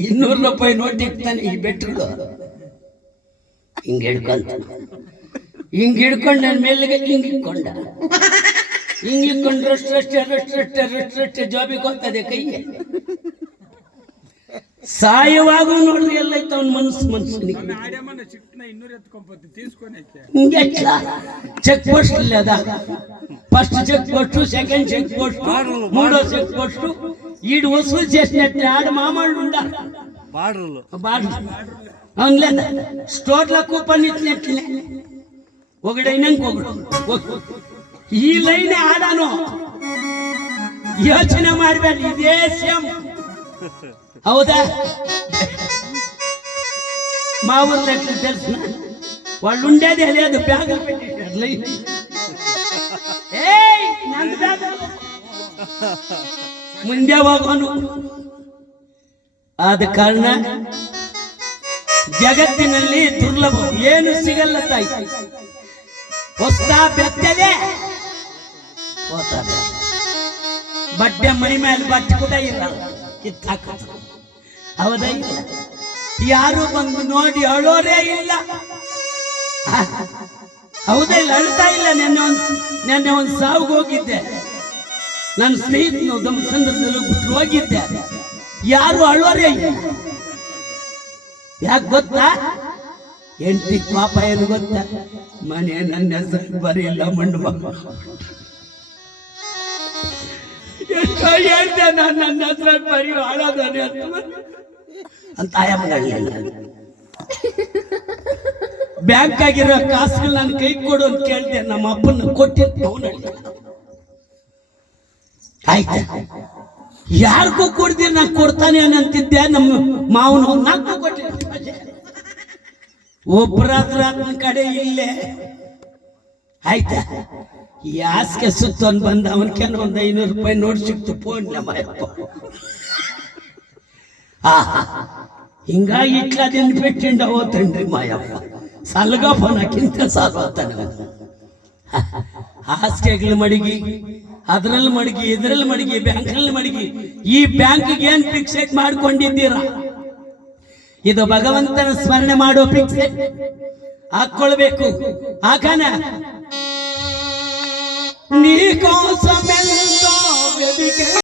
₹200 note ಇರ್ತಾನೆ ಈ better ಹಿಂಗೆ ಹಿಡ್ಕೊಂಡು ನನ್ನ ಮೇಲೆಗೆ ಹಿಂಗಿಕ್ಕೊಂಡ ಹಿಂಗಿಕ್ಕೊಂಡ್ರಷ್ಟೇ ಜಾಬಿಗೆ ಹೋಗ್ತದೆ ಕೈಗೆ ಸಾಯವಾಗೂ ನೋಡ್ರಿ ಎಲ್ಲ ಐತ ಅವ್ನ ಮನಸ್ಸಿನಿಗೆ ಚೆಕ್ ಪೋಸ್ಟ್ ಇಲ್ಲ ಅದ first check post second check post ಮೂಡೋ ಚೆಕ್ ಪೋಸ್ಟ್ ఈడు వసూలు చేసినట్టు ఆడు మామూలు ఉండాలి అవునులే స్టోర్లో కూపన్ ఇచ్చినట్లే ఒకడైనాక ఒకడు ఈ లైన్ ఆడాను ಯೋಚನೆ ಮಾಡಬೇಡಿ ಇದೇ ಸೇಮ್ ಹೌದಾ మా ఊర్లో ఎట్లా తెలుసు వాళ్ళు ఉండేది లేదు బ్యాగులు పెట్టేశారు లైన్ ನಂದು ಬ್ಯಾಗ್ ಮುಂದೆ ಹೋಗೋನು ಆದ ಕಾರಣ ಜಗತ್ತಿನಲ್ಲಿ ದುರ್ಲಭ ಏನು ಸಿಗಲ್ಲ ತಾಯಿ ಹೊಸ ಬೆತ್ತಲೆ ಬಟ್ಟೆ ಮೈ ಮೇಲೆ ಬಟ್ಟೆ ಕೂಡ ಇರಲ್ಲ ಕಿತ್ತಾಕ ಹೌದಾ ಇಲ್ಲ ಯಾರು ಬಂದು ನೋಡಿ ಅಳೋರೇ ಇಲ್ಲ ಹೌದಾ ಇಲ್ಲ ಅಳ್ತಾ ಇಲ್ಲ ನೆನ್ನೆ ಒಂದು ಸಾವಿಗೆ ಹೋಗಿದ್ದೆ ನನ್ನ ಸ್ನೇಹಿತನು ಧರ್ಮಸಂದ್ರದಲ್ಲಿ ಬಿಟ್ಟು ಹೋಗಿದ್ದೆ ಯಾರು ಅಳೋರೇ ಇಲ್ಲ ಯಾಕೆ ಗೊತ್ತಾ ಹೆಂಡತಿ ಪಾಪ ಏನು ಗೊತ್ತಾ ಮನೆ ನನ್ನ ಹೆಸರು ಬರೀಲ್ಲ ಮಂಡು ಮಕ್ಕಳು ಎಷ್ಟೋ ಹೇಳ್ದೆ ನಾನು ನನ್ನ ಹೆಸರು ಬರೀ ಹಾಳಾದಾನೆ ಅಂತ ಬ್ಯಾಂಕ್ ಆಗಿರೋ ಕಾಸುಗಳು ನಾನು ಕೈ ಕೊಡು ಅಂತ ಕೇಳ್ದೆ ನಮ್ಮ ಅಪ್ಪನ ಕೊಟ್ಟಿದ್ದು ಆಯ್ತಾ ಯಾರಿಗೂ ಕೊಡ್ತೀನಿ ನಾನು ಕೊಡ್ತಾನೆ ಅಂತಿದ್ದೆ ನಮ್ಮ ಮಾವನು ನಾಲ್ಕು ಕೊಟ್ಟಿದ್ದೆ ಒಬ್ಬರಾದ್ರ ಕಡೆ ಇಲ್ಲೇ ಆಯ್ತಾ ಈ ಹಾಸಿಗೆ ಸುತ್ತೊಂದು ಬಂದ ಅವನ್ಕೇನೋ ಒಂದು ₹500 ನೋಟ್ ಸಿಕ್ತು ಫೋನ್ ನಮ್ಮಪ್ಪ ಹಿಂಗಾಗಿ ಇಟ್ಲಾದಿಂದ ಬಿಟ್ಟಿಂಡ ಹೋತನ್ರಿ ಮಾಯಪ್ಪ ಸಲ್ಗ ಫೋನ್ ಹಾಕಿಂತ ಸಾಲ್ವಾತಾನೆ ಹಾಸಿಗೆಗಳು ಮಡಗಿ ಅದ್ರಲ್ಲಿ ಮಡಗಿ ಇದ್ರಲ್ಲಿ ಮಡಗಿ ಬ್ಯಾಂಕಲ್ಲಿ ಮಡಗಿ ಈ ಬ್ಯಾಂಕಿಗೆ ಏನ್ ಫಿಕ್ಸೆಟ್ ಮಾಡ್ಕೊಂಡಿದ್ದೀರಾ ಇದು ಭಗವಂತನ ಸ್ಮರಣೆ ಮಾಡೋ ಫಿಕ್ಸೆಟ್ ಹಾಕೊಳ್ಬೇಕು ಹಾಕನ ನೀ ಕೋಸಮೆಂದೋ